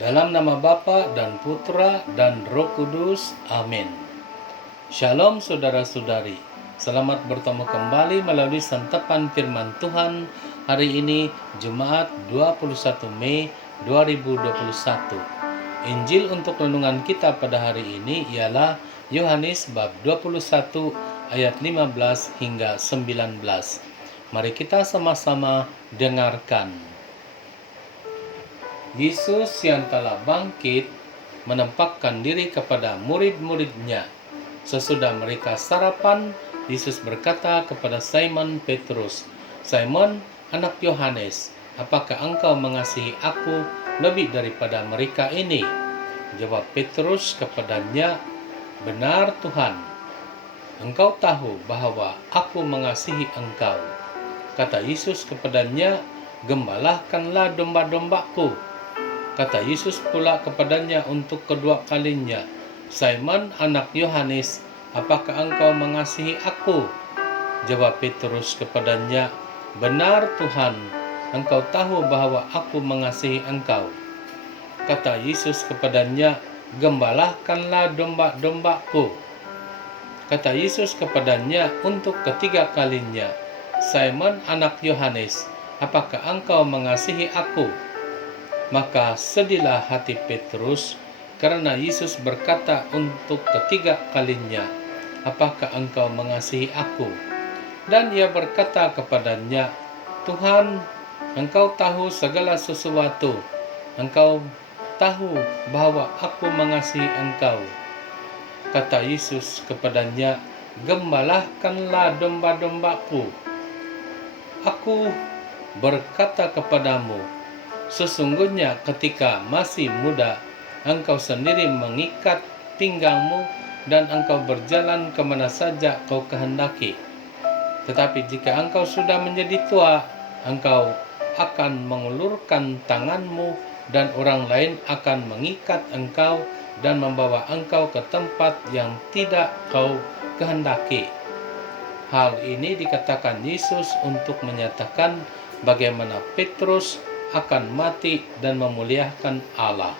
Dalam nama Bapa dan Putra dan Roh Kudus. Amin. Shalom saudara-saudari. Selamat bertemu kembali melalui santapan firman Tuhan hari ini Jumat 21 Mei 2021. Injil untuk renungan kita pada hari ini ialah Yohanes bab 21 ayat 15 hingga 19. Mari kita sama-sama dengarkan. Yesus yang telah bangkit menampakkan diri kepada murid-muridnya. Sesudah mereka sarapan, Yesus berkata kepada Simon Petrus, "Simon, anak Yohanes, apakah engkau mengasihi aku lebih daripada mereka ini?" Jawab Petrus kepadanya, "Benar Tuhan, engkau tahu bahwa aku mengasihi engkau." Kata Yesus kepadanya, "Gembalakanlah domba-dombaku." Kata Yesus pula kepadanya untuk kedua kalinya, "Simon, anak Yohanes, apakah engkau mengasihi aku?" Jawab Petrus kepadanya, "Benar Tuhan, engkau tahu bahwa aku mengasihi engkau." Kata Yesus kepadanya, "Gembalakanlah domba-dombaku." Kata Yesus kepadanya untuk ketiga kalinya, "Simon, anak Yohanes, apakah engkau mengasihi aku?" Maka sedihlah hati Petrus karena Yesus berkata untuk ketiga kalinya, "Apakah engkau mengasihi aku?" Dan ia berkata kepadanya, "Tuhan, engkau tahu segala sesuatu. Engkau tahu bahwa aku mengasihi engkau." Kata Yesus kepadanya, "Gembalakanlah domba-dombaku. Aku berkata kepadamu, sesungguhnya ketika masih muda, engkau sendiri mengikat pinggangmu dan engkau berjalan kemana saja kau kehendaki. Tetapi jika engkau sudah menjadi tua, engkau akan mengulurkan tanganmu dan orang lain akan mengikat engkau dan membawa engkau ke tempat yang tidak kau kehendaki." Hal ini dikatakan Yesus untuk menyatakan bagaimana Petrus akan mati dan memuliakan Allah.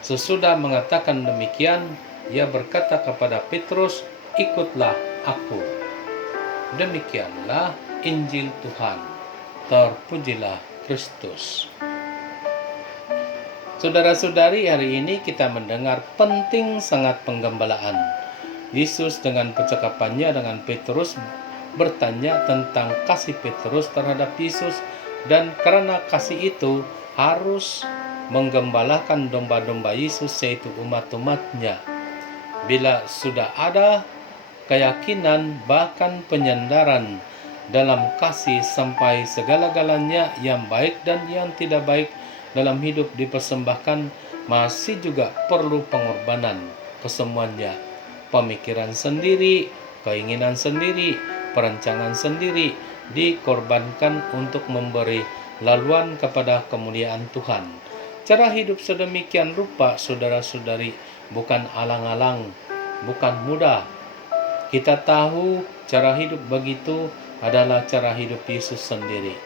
Sesudah mengatakan demikian, ia berkata kepada Petrus, "Ikutlah aku." Demikianlah Injil Tuhan. Terpujilah Kristus. Saudara-saudari, hari ini kita mendengar penting sangat penggembalaan. Yesus dengan percakapannya dengan Petrus bertanya tentang kasih Petrus terhadap Yesus, dan karena kasih itu harus menggembalakan domba-domba Yesus, yaitu umat-umatnya. Bila sudah ada keyakinan bahkan penyandaran dalam kasih sampai segala-galanya yang baik dan yang tidak baik dalam hidup dipersembahkan, masih juga perlu pengorbanan kesemuanya. Pemikiran sendiri, keinginan sendiri, perancangan sendiri dikorbankan untuk memberi laluan kepada kemuliaan Tuhan. Cara hidup sedemikian rupa, saudara-saudari, bukan alang-alang, bukan mudah. Kita tahu cara hidup begitu adalah cara hidup Yesus sendiri.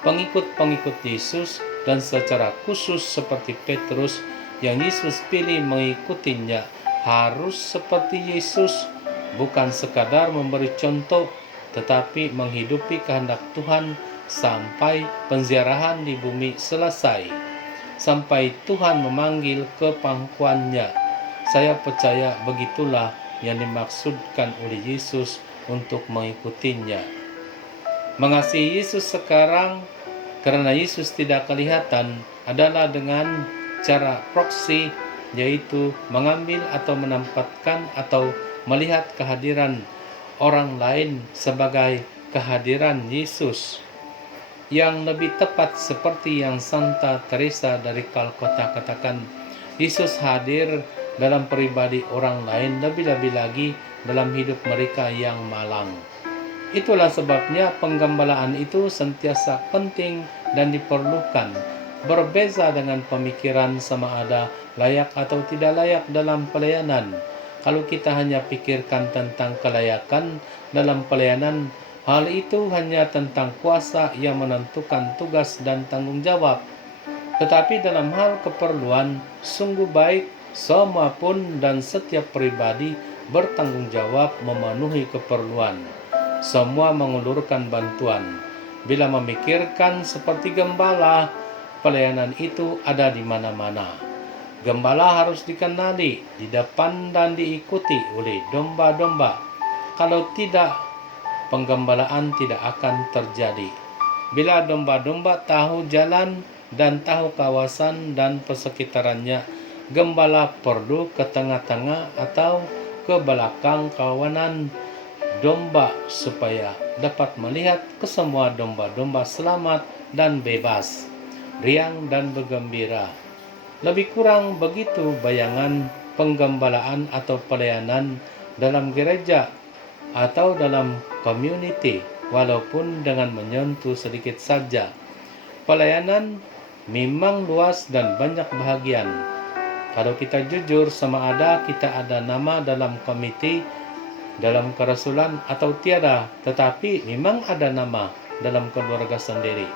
Pengikut-pengikut Yesus dan secara khusus seperti Petrus yang Yesus pilih mengikutinya harus seperti Yesus, bukan sekadar memberi contoh, tetapi menghidupi kehendak Tuhan sampai penziarahan di bumi selesai, sampai Tuhan memanggil ke pangkuannya. Saya percaya begitulah yang dimaksudkan oleh Yesus untuk mengikutinya. Mengasihi Yesus sekarang karena Yesus tidak kelihatan adalah dengan cara proksi, yaitu mengambil atau menempatkan atau melihat kehadiran orang lain sebagai kehadiran Yesus. Yang lebih tepat seperti yang Santa Teresa dari Kalkota katakan, Yesus hadir dalam pribadi orang lain, lebih-lebih lagi dalam hidup mereka yang malang. Itulah sebabnya penggembalaan itu sentiasa penting dan diperlukan. Berbeza dengan pemikiran sama ada layak atau tidak layak dalam pelayanan. Kalau kita hanya pikirkan tentang kelayakan dalam pelayanan, hal itu hanya tentang kuasa yang menentukan tugas dan tanggung jawab. Tetapi dalam hal keperluan, sungguh baik semua pun dan setiap pribadi bertanggung jawab memenuhi keperluan. Semua mengulurkan bantuan. Bila memikirkan seperti gembala, pelayanan itu ada di mana-mana. Gembala harus dikenali di depan dan diikuti oleh domba-domba. Kalau tidak, penggembalaan tidak akan terjadi. Bila domba-domba tahu jalan dan tahu kawasan dan persekitarannya, gembala perlu ke tengah-tengah atau ke belakang kawanan domba supaya dapat melihat kesemua domba-domba selamat dan bebas, riang dan bergembira. Lebih kurang begitu bayangan penggembalaan atau pelayanan dalam gereja atau dalam community, walaupun dengan menyentuh sedikit saja. Pelayanan memang luas dan banyak bahagian. Kalau kita jujur, sama ada kita ada nama dalam komite, dalam kerasulan atau tiada, tetapi memang ada nama dalam keluarga sendiri,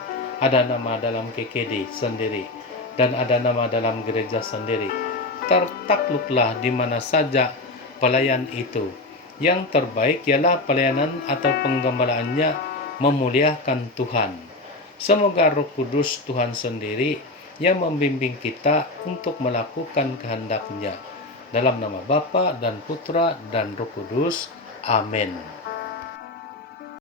ada nama dalam KKD sendiri, dan ada nama dalam gereja sendiri. Tertakluklah di mana saja pelayan itu. Yang terbaik ialah pelayanan atau penggembalaannya memuliakan Tuhan. Semoga Roh Kudus Tuhan sendiri yang membimbing kita untuk melakukan kehendak-Nya. Dalam nama Bapa dan Putra dan Roh Kudus. Amin.